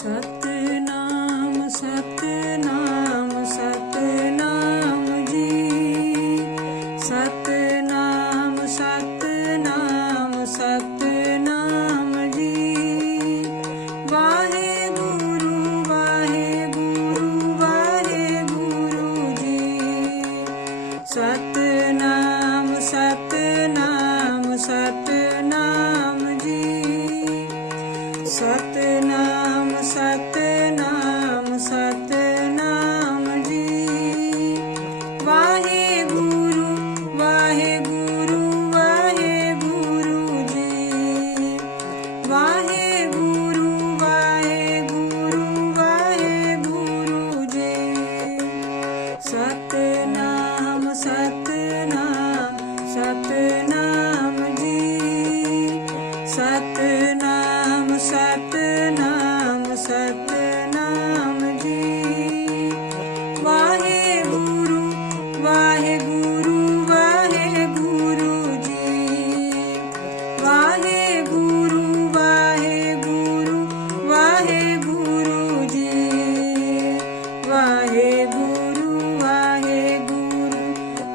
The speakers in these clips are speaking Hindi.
셋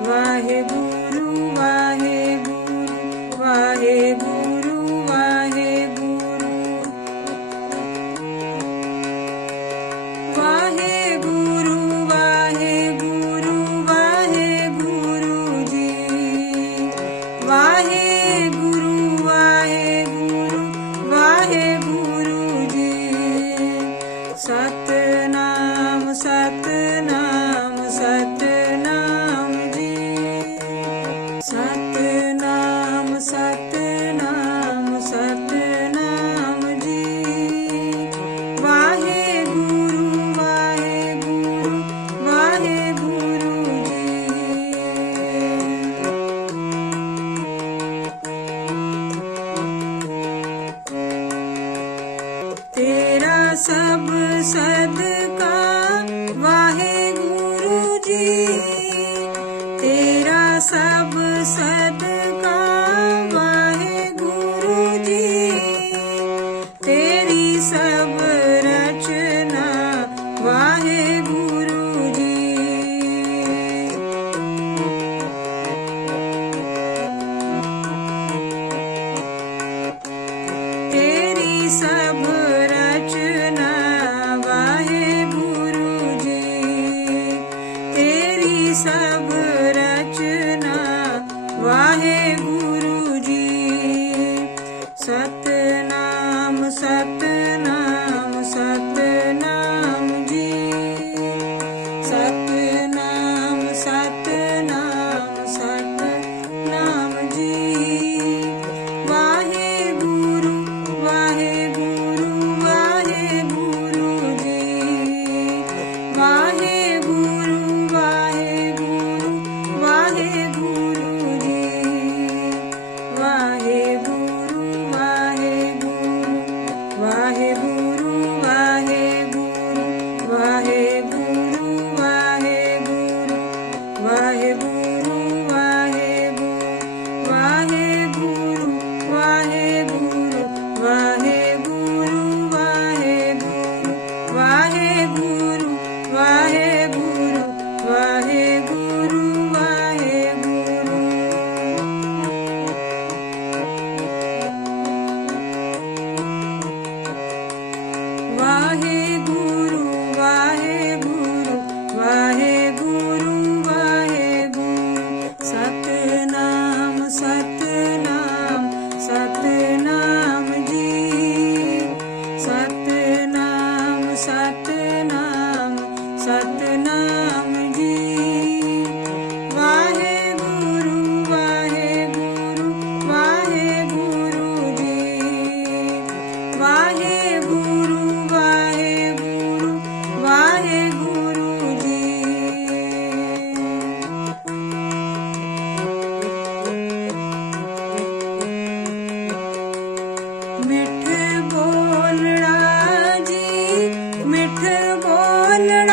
वाहे गुरु वाहे ਜੀ ਤੇਰਾ ਸਭ ਸਦ मिठ बोलना जी मिठ बोलना